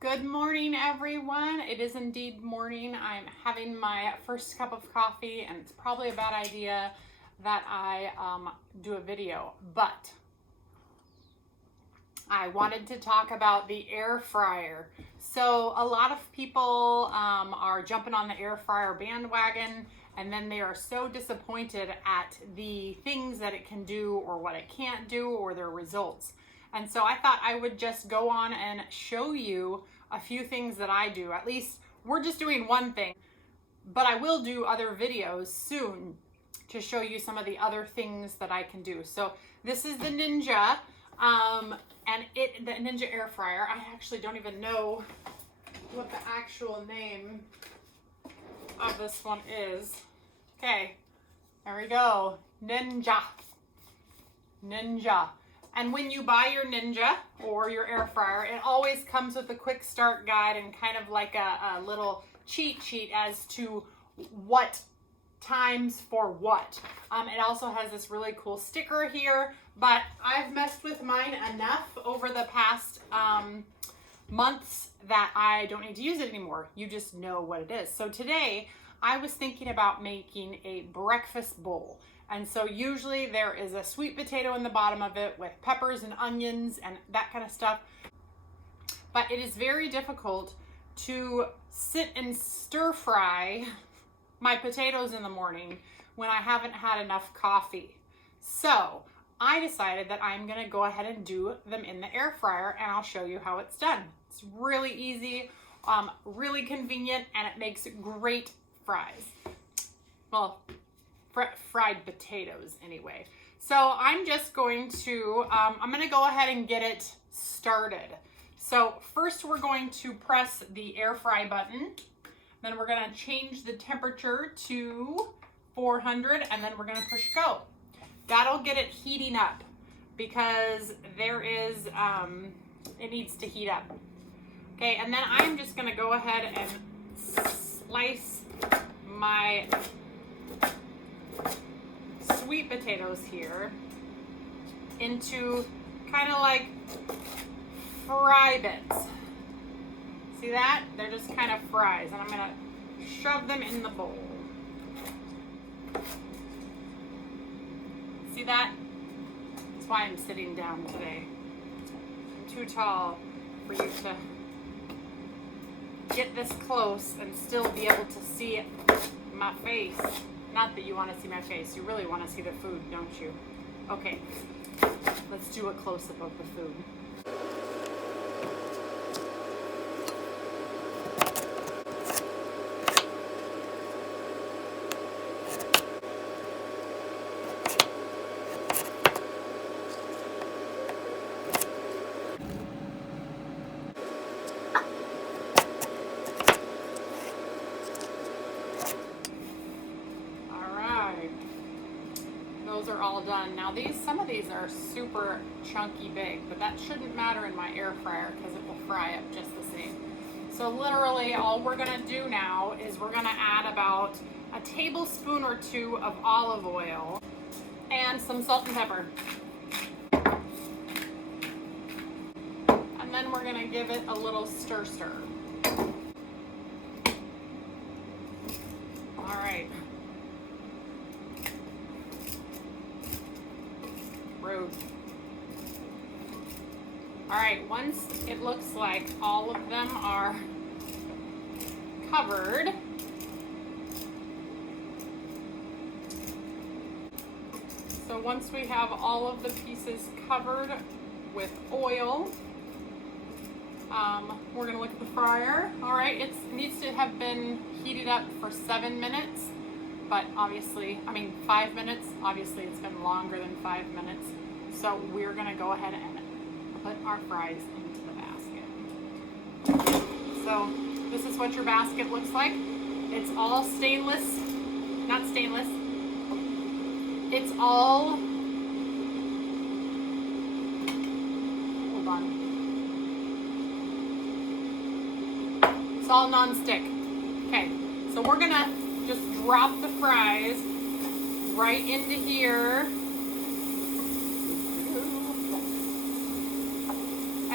Good morning, everyone. It is indeed morning. I'm having my first cup of coffee, and it's probably a bad idea that I do a video, but I wanted to talk about the air fryer. So a lot of people are jumping on the air fryer bandwagon, and then they are so disappointed at the things that it can do or what it can't do or their results. And so I thought I would just go on and show you a few things that I do. At least we're just doing one thing, but I will do other videos soon to show you some of the other things that I can do. So this is the Ninja, the Ninja air fryer. I actually don't even know what the actual name of this one is. Okay, there we go. Ninja. And when you buy your Ninja or your air fryer, it always comes with a quick start guide and kind of like a little cheat sheet as to what times for what. It also has this really cool sticker here, but I've messed with mine enough over the past months that I don't need to use it anymore. You just know what it is. So today I was thinking about making a breakfast bowl. And so usually there is a sweet potato in the bottom of it with peppers and onions and that kind of stuff. But it is very difficult to sit and stir fry my potatoes in the morning when I haven't had enough coffee. So I decided that I'm gonna go ahead and do them in the air fryer, and I'll show you how it's done. It's really easy, really convenient, and it makes great fries. Well, fried potatoes anyway. So I'm just going to, I'm gonna go ahead and get it started. So first we're going to press the air fry button. Then we're gonna change the temperature to 400, and then we're gonna push go. That'll get it heating up because there is, it needs to heat up. Okay, and then I'm just gonna go ahead and slice my sweet potatoes here into kind of like fry bits. See that? They're just kind of fries, and I'm gonna shove them in the bowl. See that? That's why I'm sitting down today. I'm too tall for you to get this close and still be able to see my face. Not that you want to see my face. You really want to see the food, don't you? Okay, let's do a close-up of the food. Those are all done. Now some of these are super chunky big, but that shouldn't matter in my air fryer because it will fry up just the same. So literally all we're gonna do now is we're gonna add about a tablespoon or two of olive oil and some salt and pepper. And then we're gonna give it a little stir. All right. All right, once it looks like all of them are covered, so once we have all of the pieces covered with oil, we're gonna look at the fryer. All right, it needs to have been heated up for 7 minutes, but obviously, 5 minutes. Obviously, it's been longer than 5 minutes. So we're gonna go ahead and put our fries into the basket. So this is what your basket looks like. It's all stainless, not stainless. It's all, hold on. It's all non-stick. Okay, so we're gonna just drop the fries right into here.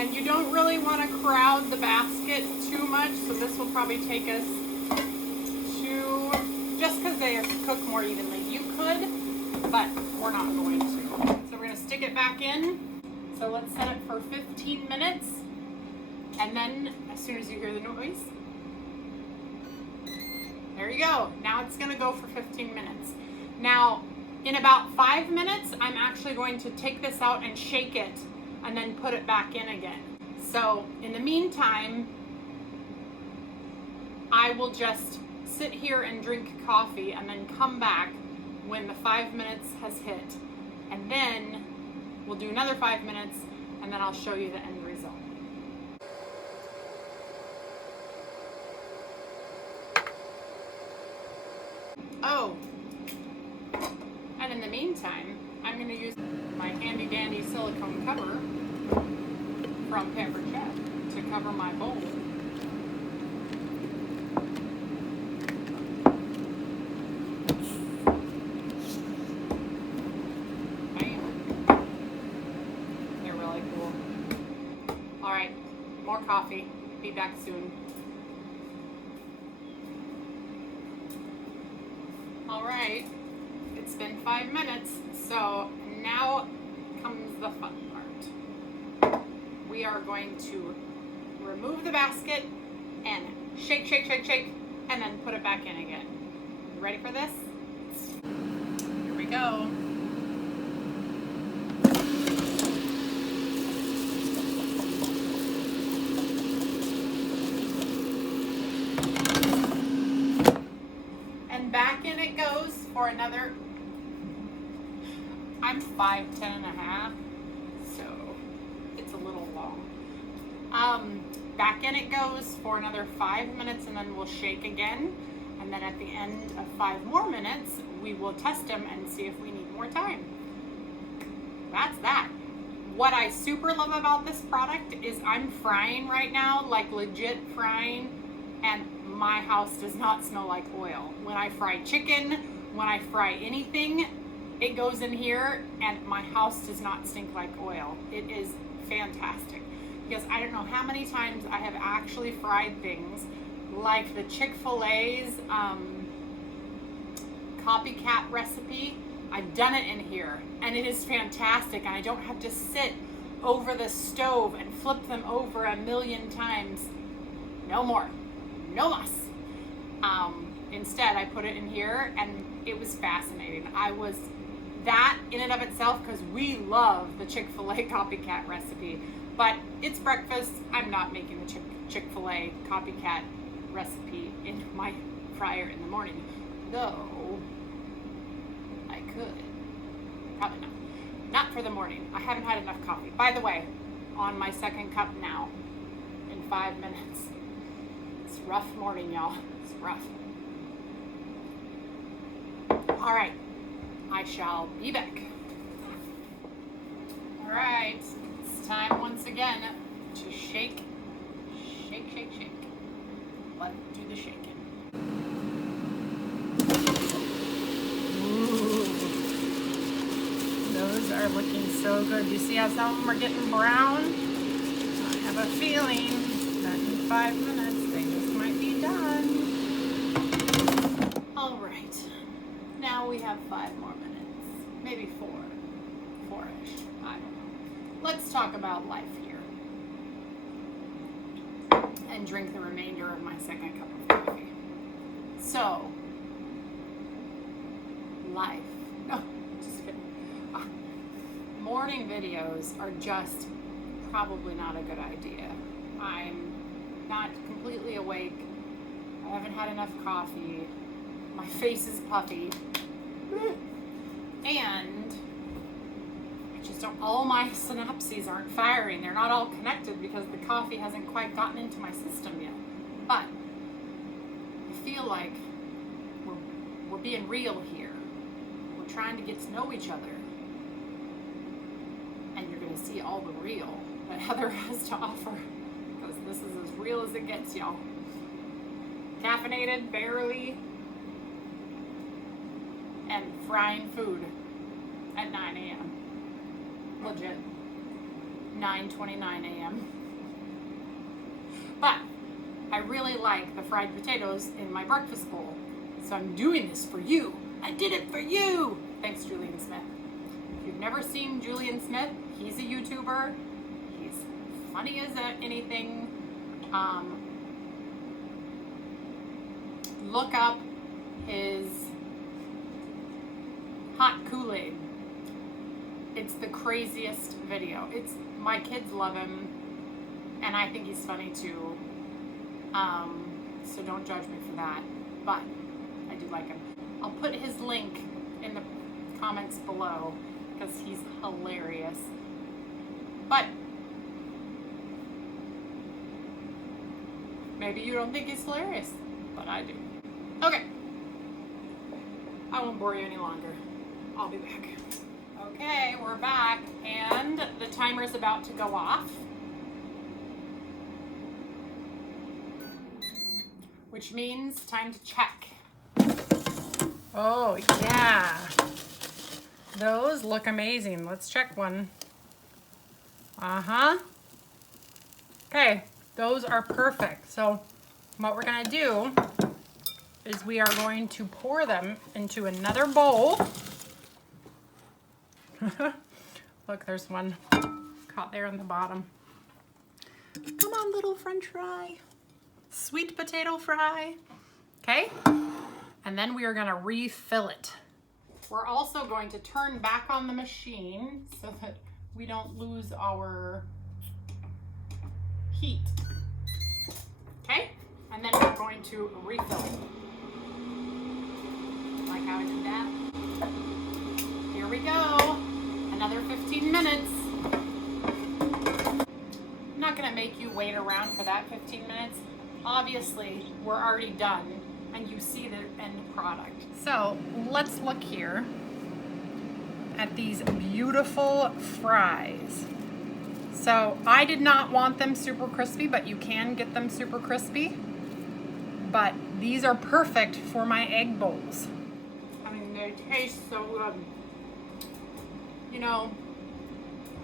And you don't really want to crowd the basket too much, so this will probably take us to, just because they cook more evenly. You could, but we're not going to. So we're going to stick it back in. So let's set it for 15 minutes. And then as soon as you hear the noise, there you go. Now it's going to go for 15 minutes. Now, in about 5 minutes, I'm actually going to take this out and shake it and then put it back in again. So in the meantime, I will just sit here and drink coffee and then come back when the 5 minutes has hit. And then we'll do another 5 minutes and then I'll show you the end result. Oh, and in the meantime, I'm going to use my handy dandy silicone cover from Pampered Chef to cover my bowl. They're really cool. All right, more coffee. Be back soon. All right, it's been 5 minutes, so now comes the fun part. We are going to remove the basket and shake, shake, shake, shake, and then put it back in again. You ready for this? Here we go. And back in it goes for another, I'm 5'10" and a half, so it's a little long. Back in it goes for another 5 minutes and then we'll shake again. And then at the end of 5 more minutes, we will test them and see if we need more time. That's that. What I super love about this product is I'm frying right now, like legit frying, and my house does not smell like oil. When I fry chicken, when I fry anything, it goes in here and my house does not stink like oil. It is fantastic. Because I don't know how many times I have actually fried things like the Chick-fil-A's copycat recipe. I've done it in here and it is fantastic, and I don't have to sit over the stove and flip them over a million times. No more. No less. Instead, I put it in here and it was fascinating. That in and of itself, because we love the Chick-fil-A copycat recipe, but it's breakfast. I'm not making the Chick-fil-A copycat recipe in my fryer in the morning, though I could. Probably not. Not for the morning. I haven't had enough coffee. By the way, on my second cup now in 5 minutes. It's a rough morning, y'all. It's rough. All right. I shall be back. All right. It's time once again to shake, shake, shake, shake. Let's do the shaking. Ooh. Those are looking so good. You see how some of them are getting brown? I have a feeling that in 5 minutes they just might be done. All right. Now we have 5 more minutes. Maybe 4. 4-ish. I don't know. Let's talk about life here. And drink the remainder of my second cup of coffee. So, life. No, just kidding. Morning videos are just probably not a good idea. I'm not completely awake. I haven't had enough coffee. My face is puffy. And I just don't, all my synapses aren't firing. They're not all connected because the coffee hasn't quite gotten into my system yet. But I feel like we're being real here. We're trying to get to know each other. And you're going to see all the real that Heather has to offer, because this is as real as it gets, y'all. Caffeinated, barely, and frying food at 9 a.m. Legit. 9:29 a.m. But I really like the fried potatoes in my breakfast bowl. So I'm doing this for you. I did it for you. Thanks, Julian Smith. If you've never seen Julian Smith, he's a YouTuber. He's funny as anything. Look up his hot Kool-Aid. It's the craziest video. My kids love him, and I think he's funny too. So don't judge me for that, but I do like him. I'll put his link in the comments below because he's hilarious. But maybe you don't think he's hilarious, but I do. Okay, I won't bore you any longer. I'll be back. Okay, we're back, and the timer is about to go off, which means time to check. Oh yeah, those look amazing. Let's check one. Okay, those are perfect. So what we're gonna do is we are going to pour them into another bowl. Look, there's one caught there on the bottom. Come on, little French fry. Sweet potato fry. Okay, and then we are gonna refill it. We're also going to turn back on the machine so that we don't lose our heat. Okay, and then we're going to refill it. Like how I did that? Here we go. Another 15 minutes. I'm not gonna make you wait around for that 15 minutes. Obviously, we're already done and you see the end product. So let's look here at these beautiful fries. So I did not want them super crispy, but you can get them super crispy. But these are perfect for my egg bowls. I mean, they taste so good. You know,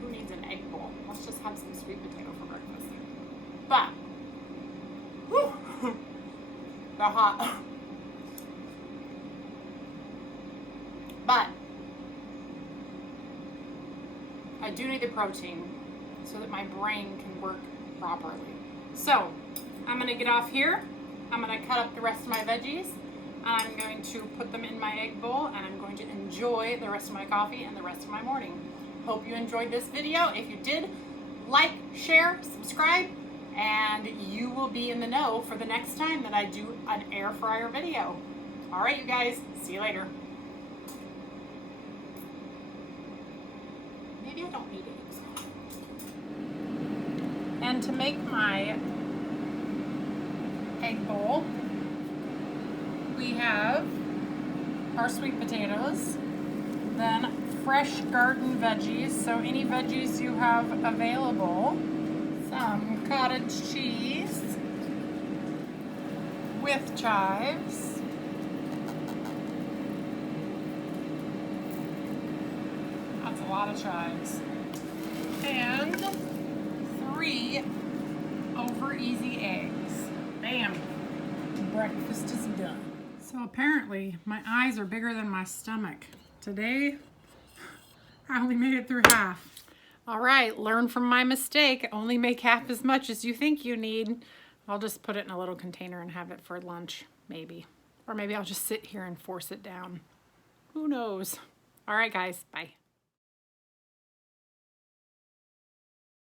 who needs an egg bowl? Let's just have some sweet potato for breakfast. But, whew, they're hot. But, I do need the protein so that my brain can work properly. So, I'm gonna get off here. I'm gonna cut up the rest of my veggies. I'm going to put them in my egg bowl and I'm going to enjoy the rest of my coffee and the rest of my morning. Hope you enjoyed this video. If you did, like, share, subscribe, and you will be in the know for the next time that I do an air fryer video. All right, you guys, see you later. Maybe I don't need eggs. And to make my egg bowl, we have our sweet potatoes, then fresh garden veggies, so any veggies you have available, some cottage cheese with chives, that's a lot of chives, and 3 over easy eggs. Bam! Breakfast is done. So apparently my eyes are bigger than my stomach. Today, I only made it through half. All right, learn from my mistake. Only make half as much as you think you need. I'll just put it in a little container and have it for lunch, maybe. Or maybe I'll just sit here and force it down. Who knows? All right, guys, bye.